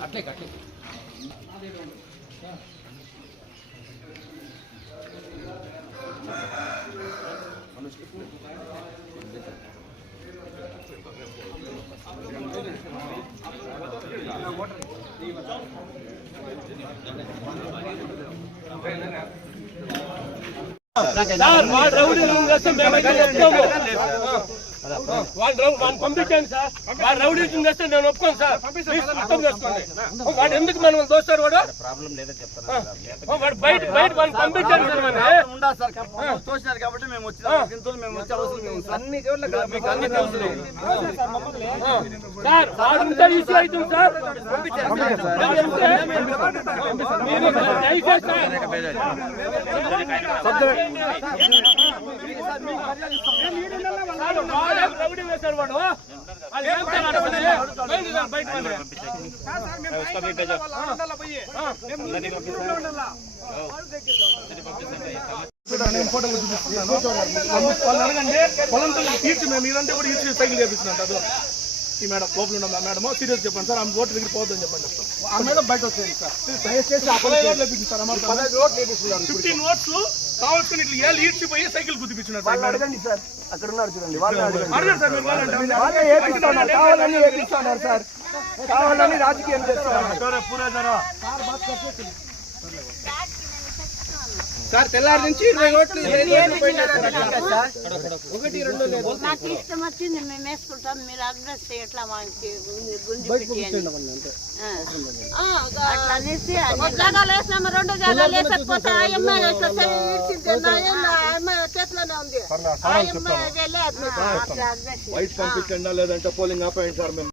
అట్లే అట్లే సార్ వాడు రౌడీలు చేస్తే మేమైతే ఒప్పుకోము వాడు రౌ- వాడిని పంపించండి. సార్ వాడు రౌడీ చేస్తే నేను ఒప్పుకోను సార్. ప్లీజ్ అర్థం చేసుకోండి. వాడు ఎందుకు మనం దోస్తారు వాడు? ప్రాబ్లం లేదని చెప్తాను ఆ, వాడు బయట బయట వాడిని పంపించండి సార్. ఉండాలి సార్. కాబట్టి తోసినారు కాబట్టి మేము వచ్చిన గింతులు మేము వచ్చే అవసరం సార్. అన్ని చోట్ల మీకు అన్ని తెలుసు సార్ వాడు ఉంటే ఇష్యూ అవుతుంది సార్. వాడు ఉంటే మీరు దయచేసి సార్ వాడే రౌడీ వేశాడు వాడు. నేను ఫోటోలు చూపిస్తున్నాను. వాళ్ళు అడగండి పొలంతో ఈడ్చి మేము ఇదంతా కూడా ఈడ్చి సైకిల్ చేపిస్తున్నాం అదో. ఈ మేడం లోపల ఉన్న మేడం సీరియస్ చెప్పండి సార్ ఆమె ఓటు దగ్గర పోవద్దని చెప్పండి చెప్తాం ఆ మేడం బయట వచ్చేది సార్. ఫిఫ్టీన్ ఓట్స్ కావాల్సిన ఇట్లా ఏళ్ళు ఈడ్చిపోయి సైకిల్ గుద్దిపించినారు సార్ మేడం. అడగండి సార్. అక్కడ ఉన్నారు చూడండి కావాలని ఏపిస్తున్నారు సార్. కావాలని రాజకీయం చేస్తున్నారు. సార్ తెల్లారి నుంచి ఇరవై ఓట్లు నాకు ఇష్టం వచ్చింది మేము వేసుకుంటాం. మీరు అడ్రస్ ఎట్లా మాకు గుంజి పెట్టేయండి. ఆ. అట్లా అనేసి ఒక జాగాలో వేసినాము రెండు జాగాలు వేసకపోతే చేతిలోనే ఉంది. అమ్మాయి వెళ్ళి అట్లా. అట్లా అడ్రస్ వైట్ పంపించండి లేదంటే పోలింగ్ ఆపేయండి సార్ మేము.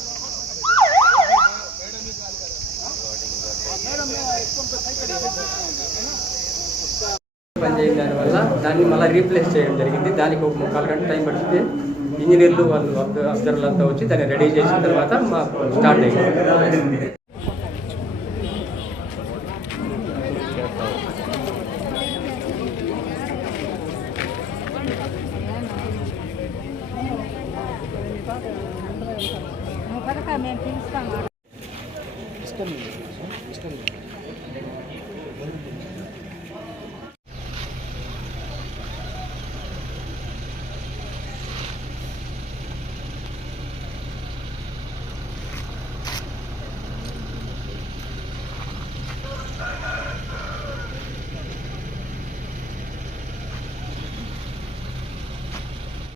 పనిచేయని దానివల్ల దాన్ని మళ్ళీ రీప్లేస్ చేయడం జరిగింది. దానికి ఒక ముక్కాలు గంట టైం పడితే ఇంజనీర్లు వాళ్ళు అబ్జర్వర్లు అంతా వచ్చి దాన్ని రెడీ చేసిన తర్వాత మా స్టార్ట్ అయింది మేము పిలుస్తాము